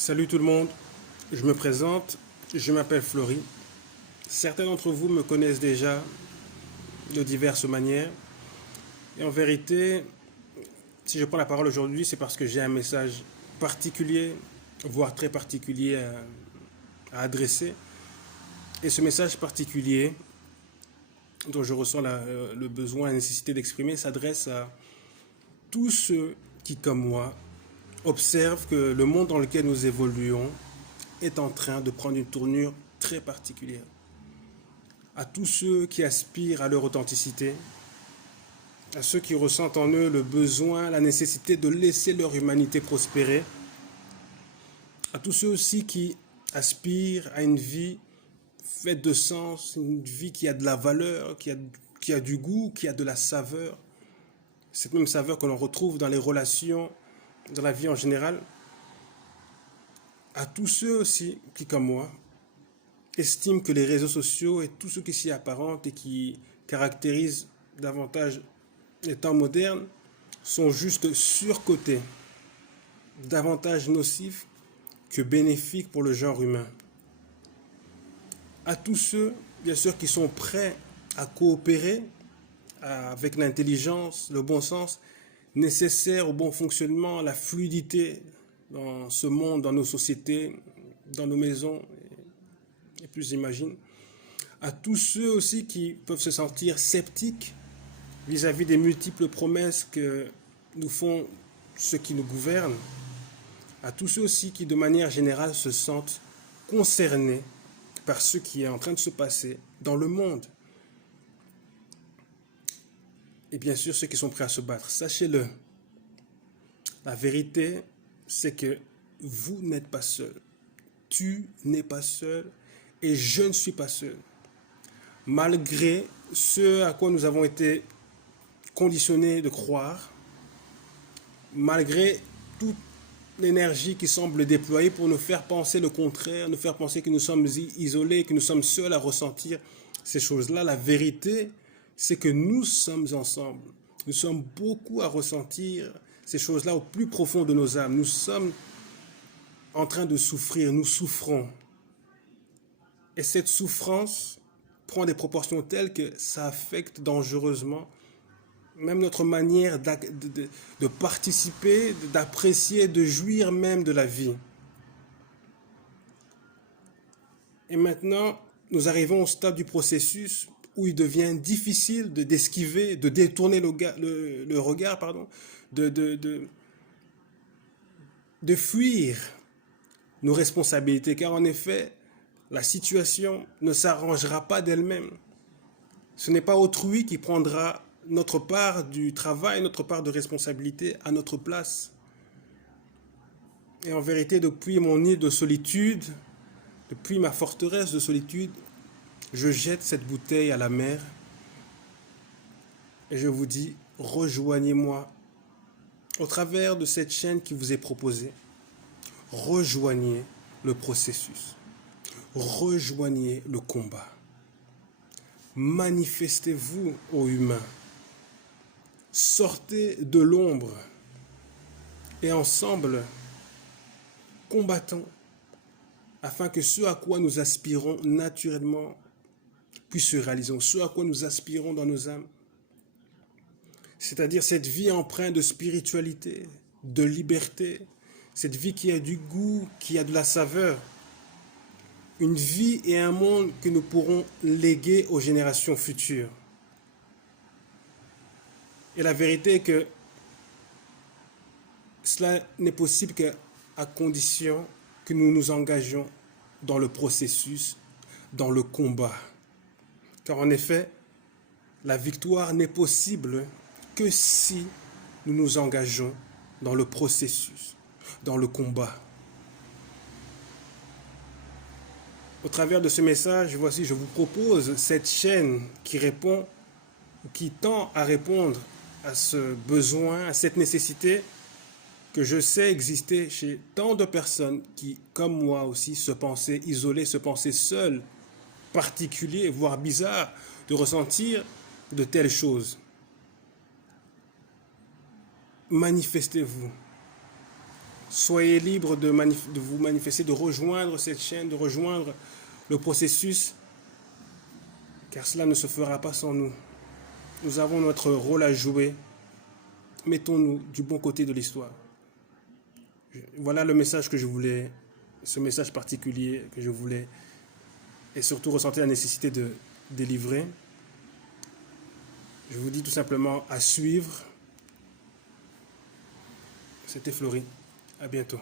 Salut tout le monde, je me présente, je m'appelle Flory. Certains d'entre vous me connaissent déjà de diverses manières. Et en vérité, si je prends la parole aujourd'hui, c'est parce que j'ai un message particulier, voire très particulier à adresser. Et ce message particulier, dont je ressens le besoin, la nécessité d'exprimer, s'adresse à tous ceux qui, comme moi, observent que le monde dans lequel nous évoluons est en train de prendre une tournure très particulière. À tous ceux qui aspirent à leur authenticité, à ceux qui ressentent en eux le besoin, la nécessité de laisser leur humanité prospérer, à tous ceux aussi qui aspirent à une vie faite de sens, une vie qui a de la valeur, qui a du goût, qui a de la saveur, cette même saveur que l'on retrouve dans les relations, dans la vie en général, à tous ceux aussi qui, comme moi, estiment que les réseaux sociaux et tout ce qui s'y apparente et qui caractérise davantage les temps modernes sont juste surcotés, davantage nocifs que bénéfiques pour le genre humain. À tous ceux, bien sûr, qui sont prêts à coopérer avec l'intelligence, le bon sens nécessaire au bon fonctionnement, à la fluidité dans ce monde, dans nos sociétés, dans nos maisons, et plus j'imagine. À tous ceux aussi qui peuvent se sentir sceptiques vis-à-vis des multiples promesses que nous font ceux qui nous gouvernent, à tous ceux aussi qui de manière générale se sentent concernés par ce qui est en train de se passer dans le monde. Et bien sûr ceux qui sont prêts à se battre. Sachez-le, la vérité c'est que vous n'êtes pas seul. Tu n'es pas seul et je ne suis pas seul. Malgré ce à quoi nous avons été conditionnés de croire, malgré toute l'énergie qui semble déployer pour nous faire penser le contraire, nous faire penser que nous sommes isolés, que nous sommes seuls à ressentir ces choses-là, la vérité, c'est que nous sommes ensemble. Nous sommes beaucoup à ressentir ces choses-là au plus profond de nos âmes. Nous sommes en train de souffrir, nous souffrons. Et cette souffrance prend des proportions telles que ça affecte dangereusement même notre manière de participer, d'apprécier, de jouir même de la vie. Et maintenant, nous arrivons au stade du processus où il devient difficile d'esquiver, de détourner le regard, de fuir nos responsabilités, car en effet, la situation ne s'arrangera pas d'elle-même. Ce n'est pas autrui qui prendra notre part du travail, notre part de responsabilité à notre place. Et en vérité, depuis mon île de solitude, depuis ma forteresse de solitude, je jette cette bouteille à la mer et je vous dis, rejoignez-moi au travers de cette chaîne qui vous est proposée. Rejoignez le processus. Rejoignez le combat. Manifestez-vous aux humains. Sortez de l'ombre et ensemble, combattons afin que ce à quoi nous aspirons naturellement puisse se réaliser, ce à quoi nous aspirons dans nos âmes, c'est-à-dire cette vie empreinte de spiritualité, de liberté, cette vie qui a du goût, qui a de la saveur, une vie et un monde que nous pourrons léguer aux générations futures. Et la vérité est que cela n'est possible qu'à condition que nous nous engagions dans le processus, dans le combat. Car en effet, la victoire n'est possible que si nous nous engageons dans le processus, dans le combat. Au travers de ce message, voici, je vous propose cette chaîne qui répond, qui tend à répondre à ce besoin, à cette nécessité que je sais exister chez tant de personnes qui, comme moi aussi, se pensaient isolées, se pensaient seules, particuliers, voire bizarres, de ressentir de telles choses. Manifestez-vous. Soyez libre de vous manifester, de rejoindre cette chaîne, de rejoindre le processus, car cela ne se fera pas sans nous. Nous avons notre rôle à jouer. Mettons-nous du bon côté de l'histoire. Voilà le message que je voulais, ce message particulier que je voulais, et surtout ressentir la nécessité de délivrer. Je vous dis tout simplement à suivre. C'était Florie. À bientôt.